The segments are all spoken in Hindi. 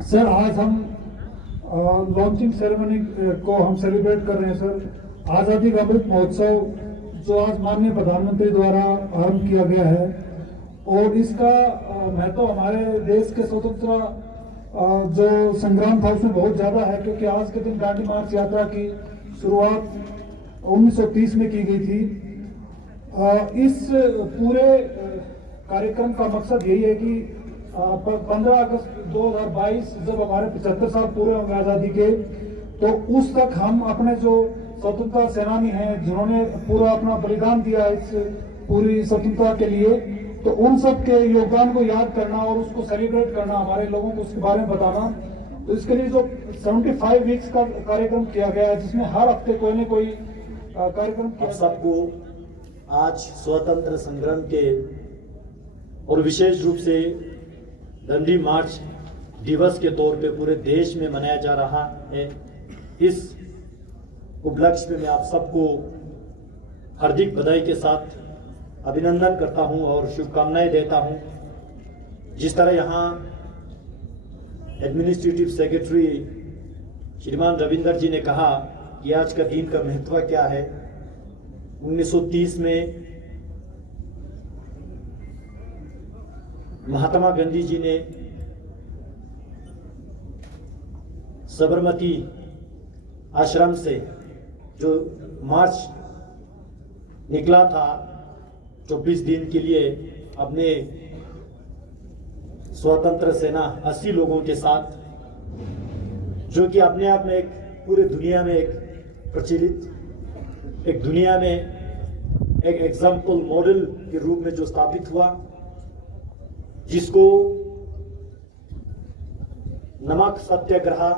सर आज हम लॉन्चिंग सेरेमनी को हम सेलिब्रेट कर रहे हैं सर। आज़ादी का अमृत महोत्सव जो आज माननीय प्रधानमंत्री द्वारा आरंभ किया गया है और इसका महत्व हमारे देश के स्वतंत्रता जो संग्राम था उसमें बहुत ज़्यादा है, क्योंकि आज के दिन दांडी मार्च यात्रा की शुरुआत 1930 में की गई थी। इस पूरे कार्यक्रम का मकसद यही है कि 15 अगस्त 2022 जब हमारे 75 साल पूरे होंगे आज़ादी के, तो उस तक हम अपने जो स्वतंत्रता सेनानी हैं जिन्होंने पूरा अपना बलिदान दिया इस पूरी स्वतंत्रता के लिए, तो उन सब के योगदान को याद करना और उसको सेलिब्रेट करना, हमारे लोगों को उसके बारे में बताना। तो इसके लिए जो 75 वीक्स का कार्यक्रम किया गया है जिसमें हर हफ्ते कोई न कोई कार्यक्रम किया। सबको आज स्वतंत्र संग्राम के और विशेष रूप से दंडी मार्च दिवस के तौर पे पूरे देश में मनाया जा रहा है। इस उपलक्ष्य में मैं आप सबको हार्दिक बधाई के साथ अभिनंदन करता हूं और शुभकामनाएं देता हूं। जिस तरह यहां एडमिनिस्ट्रेटिव सेक्रेटरी श्रीमान रविंदर जी ने कहा कि आज का दिन का महत्व क्या है। 1930 में महात्मा गांधी जी ने साबरमती आश्रम से जो मार्च निकला था 24 दिन के लिए, अपने स्वतंत्र सेना 80 लोगों के साथ, जो कि अपने आप में एक पूरे दुनिया में एक प्रचलित, एक दुनिया में एक एग्जाम्पल मॉडल के रूप में जो स्थापित हुआ, जिसको नमक सत्याग्रह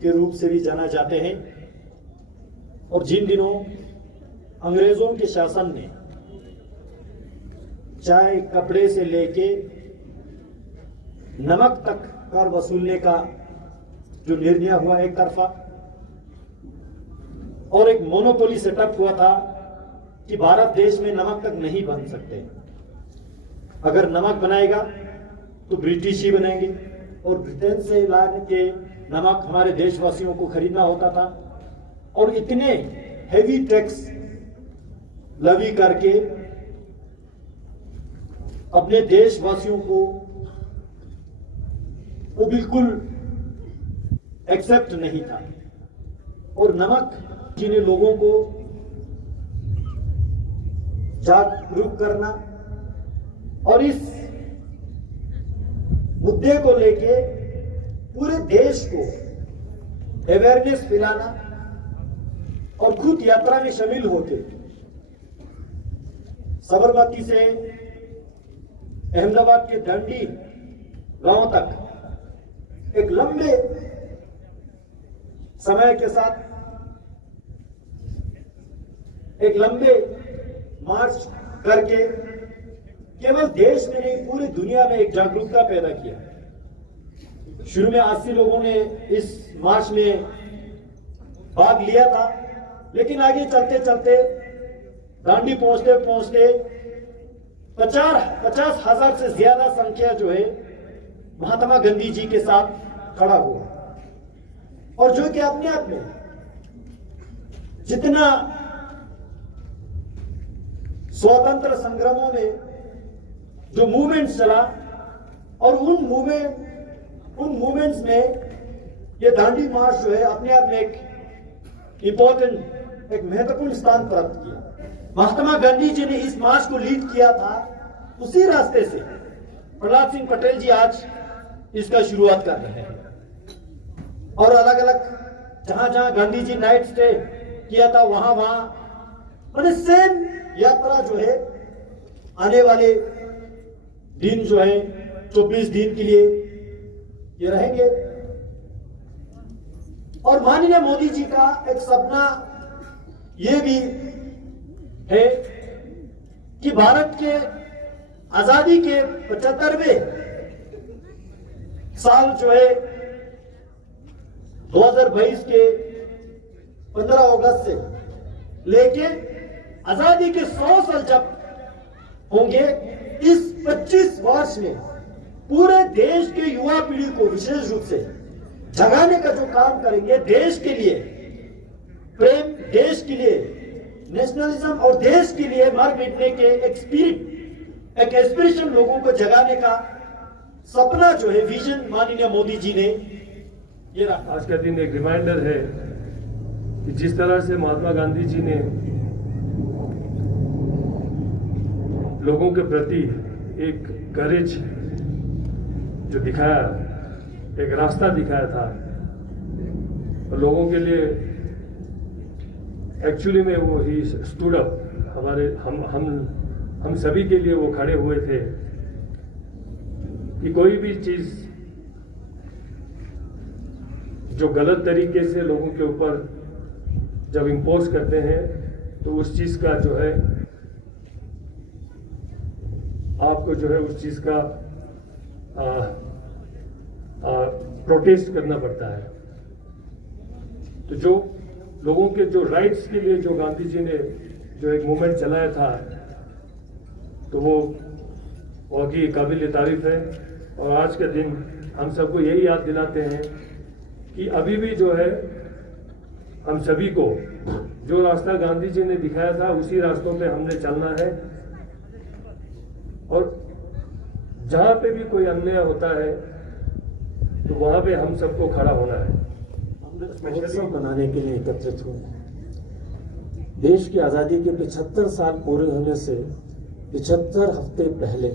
के रूप से भी जाना जाते हैं। और जिन दिनों अंग्रेजों के शासन में चाहे कपड़े से लेके नमक तक कर वसूलने का जो निर्णय हुआ एक तरफा, और एक मोनोपोली सेटअप हुआ था कि भारत देश में नमक तक नहीं बन सकते, अगर नमक बनाएगा तो ब्रिटिश ही बनेंगे, और ब्रिटेन से लाने के नमक हमारे देशवासियों को खरीदना होता था। और इतने हेवी टैक्स लवी करके अपने देशवासियों को वो बिल्कुल एक्सेप्ट नहीं था। और नमक जिन्हें लोगों को जागरूक करना और इस मुद्दे को लेके पूरे देश को अवेयरनेस फैलाना और खुद यात्रा में शामिल होके साबरमती से अहमदाबाद के दांडी गांव तक एक लंबे समय के साथ एक लंबे मार्च करके केवल देश में नहीं पूरी दुनिया में एक जागरूकता पैदा किया। शुरू में 80 लोगों ने इस मार्च में भाग लिया था, लेकिन आगे चलते चलते दांडी पहुंचते पहुंचते 50,000 से ज्यादा संख्या जो है महात्मा गांधी जी के साथ खड़ा हुआ, और जो कि अपने आप में जितना स्वतंत्र संग्रामों में जो मूवमेंट्स चला, और उन मूवमेंट्स में ये दांडी मार्च जो है अपने आप में एक इंपॉर्टेंट, एक महत्वपूर्ण स्थान प्राप्त किया। महात्मा गांधी जी ने इस मार्च को लीड किया था, उसी रास्ते से प्रहलाद सिंह पटेल जी आज इसका शुरुआत कर रहे हैं। और अलग अलग जहां जहां गांधी जी नाइट स्टे किया था वहां वहां सेम यात्रा जो है आने वाले दिन जो है 24 दिन के लिए ये रहेंगे। और माननीय मोदी जी का एक सपना ये भी है कि भारत के आजादी के 75वें साल जो है 2022 के 15 अगस्त से लेके आजादी के 100 साल जब होंगे, इस 25 वर्ष में पूरे देश के युवा पीढ़ी को विशेष रूप से जगाने का जो काम करेंगे, देश के लिए प्रेम, देश के लिए नेशनलिज्म और देश के लिए मर मिटने के एक स्पिरिट, एक एस्पिरेशन लोगों को जगाने का सपना जो है, विजन माननीय मोदी जी ने ये रखा। आज का दिन एक रिमाइंडर है कि जिस तरह से महात्मा गांधी जी ने लोगों के प्रति एक करेज जो दिखाया, एक रास्ता दिखाया था, और लोगों के लिए एक्चुअली में वो ही स्टूड अप, हमारे हम सभी के लिए वो खड़े हुए थे कि कोई भी चीज जो गलत तरीके से लोगों के ऊपर जब इम्पोज करते हैं तो उस चीज का जो है आपको जो है उस चीज का प्रोटेस्ट करना पड़ता है। तो जो लोगों के जो राइट्स के लिए जो गांधी जी ने जो एक मूवमेंट चलाया था, तो वो वाकई काबिल तारीफ है। और आज का दिन हम सबको यही याद दिलाते हैं कि अभी भी जो है हम सभी को जो रास्ता गांधी जी ने दिखाया था उसी रास्तों पे हमने चलना है, और जहां पे भी कोई अन्याय होता है तो वहां पे हम सबको खड़ा होना है। महोत्सव मनाने के लिए एकत्रित हुए हैं। देश की आजादी के 75 साल पूरे होने से 75 हफ्ते पहले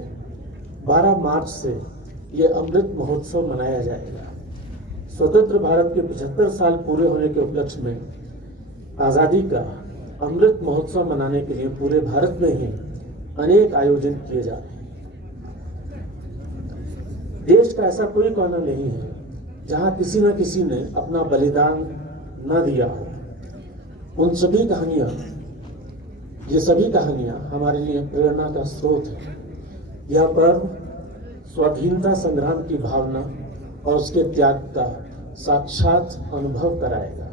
12 मार्च से ये अमृत महोत्सव मनाया जाएगा। स्वतंत्र भारत के 75 साल पूरे होने के उपलक्ष्य में आजादी का अमृत महोत्सव मनाने के लिए पूरे भारत में ही अनेक आयोजन किए जा रहे हैं। देश का ऐसा कोई कोना नहीं है जहां किसी न किसी ने अपना बलिदान न दिया हो। उन सभी कहानियां, ये सभी कहानियां हमारे लिए प्रेरणा का स्रोत है। यह पर्व स्वाधीनता संग्राम की भावना और उसके त्याग का साक्षात अनुभव कराएगा।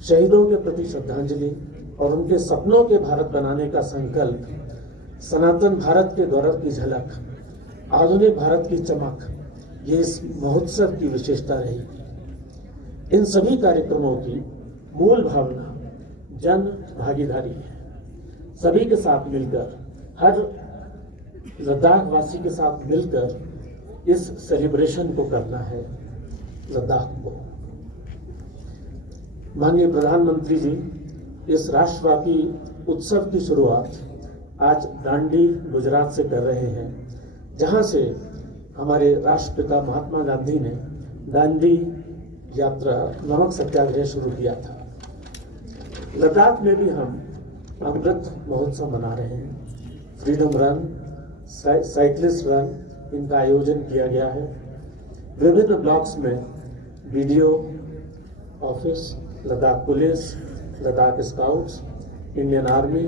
शहीदों के प्रति श्रद्धांजलि और उनके सपनों के भारत बनाने का संकल्प, सनातन भारत के गौरव की झलक, आधुनिक भारत की चमक, ये इस महोत्सव की विशेषता रहेगी। इन सभी कार्यक्रमों की मूल भावना जन भागीदारी है। सभी के साथ मिलकर, हर लद्दाख वासी के साथ मिलकर इस सेलिब्रेशन को करना है लद्दाख को। माननीय प्रधानमंत्री जी इस राष्ट्रव्यापी उत्सव की शुरुआत आज दांडी गुजरात से कर रहे हैं, जहां से हमारे राष्ट्रपिता महात्मा गांधी ने दांडी यात्रा नमक सत्याग्रह शुरू किया था। लद्दाख में भी हम अमृत महोत्सव मना रहे हैं। फ्रीडम रन, साइक्लिस्ट रन, इनका आयोजन किया गया है। विभिन्न ब्लॉक्स में BDO office, Ladakh police, Ladakh scouts, Indian army,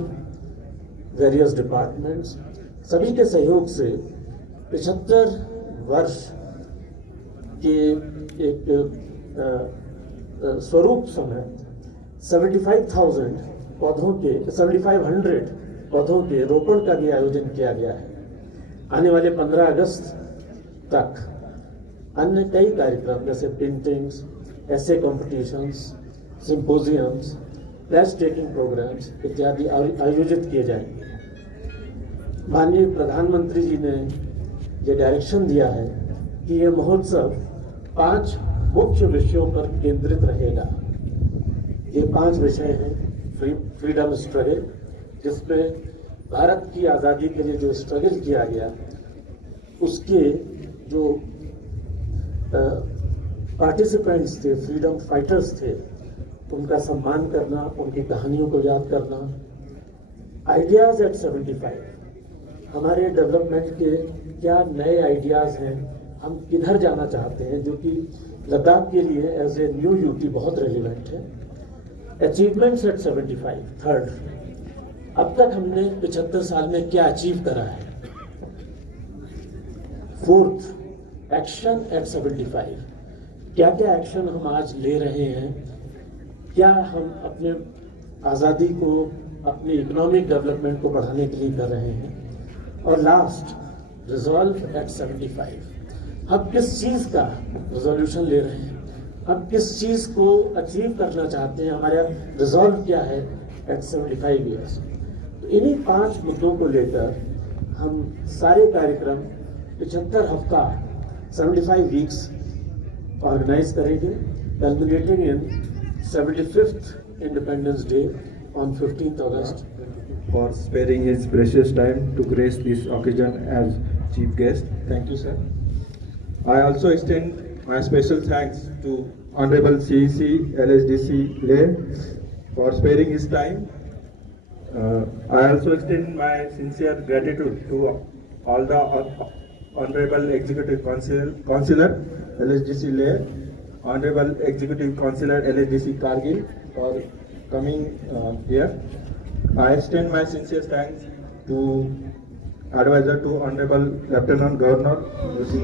various departments, सभी के सहयोग से 75 वर्ष के एक स्वरूप समेत 7500 पौधों के रोपण का भी आयोजन किया गया है। आने वाले 15 अगस्त तक अन्य कई कार्यक्रम जैसे पेंटिंग्स, ऐसे competitions, symposiums, flash taking programs इत्यादि आयोजित किए जाएंगे। माननीय प्रधानमंत्री जी ने ये डायरेक्शन दिया है कि ये महोत्सव 5 मुख्य विषयों पर केंद्रित रहेगा। ये 5 विषय हैं। फ्रीडम स्ट्रगल, जिसमें भारत की आज़ादी के लिए जो स्ट्रगल किया गया, उसके जो पार्टिसिपेंट्स थे, फ्रीडम फाइटर्स थे, उनका सम्मान करना, उनकी कहानियों को याद करना। आइडियाज एट 75, हमारे डेवलपमेंट के क्या नए आइडियाज हैं, हम किधर जाना चाहते हैं, जो कि लद्दाख के लिए एज ए न्यू यूटी बहुत रेलिवेंट है। अचीवमेंट्स एट 75, थर्ड, अब तक हमने 75 साल में क्या अचीव करा है। फोर्थ, एक्शन एट 75, क्या क्या एक्शन हम आज ले रहे हैं, क्या हम अपने आज़ादी को, अपनी इकोनॉमिक डेवलपमेंट को बढ़ाने के लिए कर रहे हैं। और लास्ट, रिजॉल्व एट 75, अब किस चीज का रेजोल्यूशन ले रहे हैं, अब किस चीज को अचीव करना चाहते हैं, हमारा रिजॉल्व क्या है एट 75 ईयर्स। तो इन्हीं 5 मुद्दों को लेकर हम सारे कार्यक्रम 75 हफ्ता 75 वीक्स ऑर्गेनाइज करेंगे, culminating in 75th independence day on 15th August. For sparing his precious time to grace this occasion as chief guest. Thank you, sir. I also extend my special thanks to Honorable CEC LSDC Leh for sparing his time. I also extend my sincere gratitude to all the Honorable Executive Councillor LSDC Leh, Honorable Executive Councillor LSDC Kargil for coming here. I extend my sincere thanks to advisor to Honorable Lieutenant Governor Lucy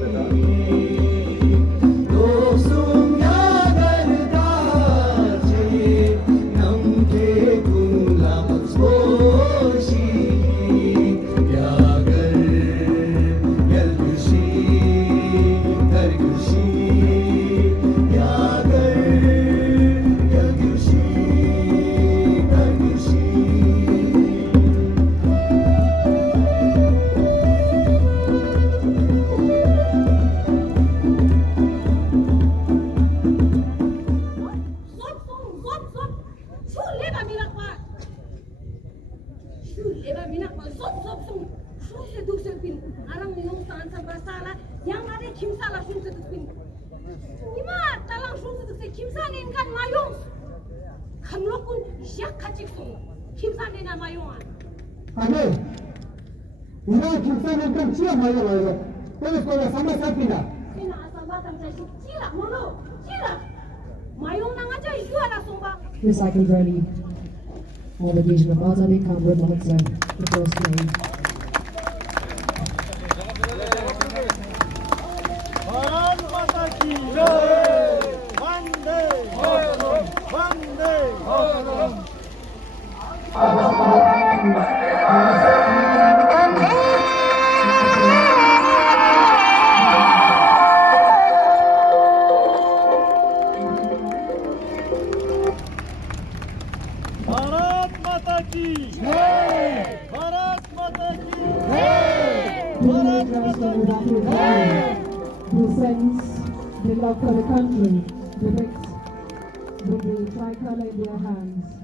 Recycled rally on occasion of Azadi Ka Amrit Mahotsav, the first day. Bharat माता की जय, वंदे वंदे भारत माता की जय, भारत माता की जय, भारत माता की जय। Who sends the love for the country, depicts with the tricolor in their hands.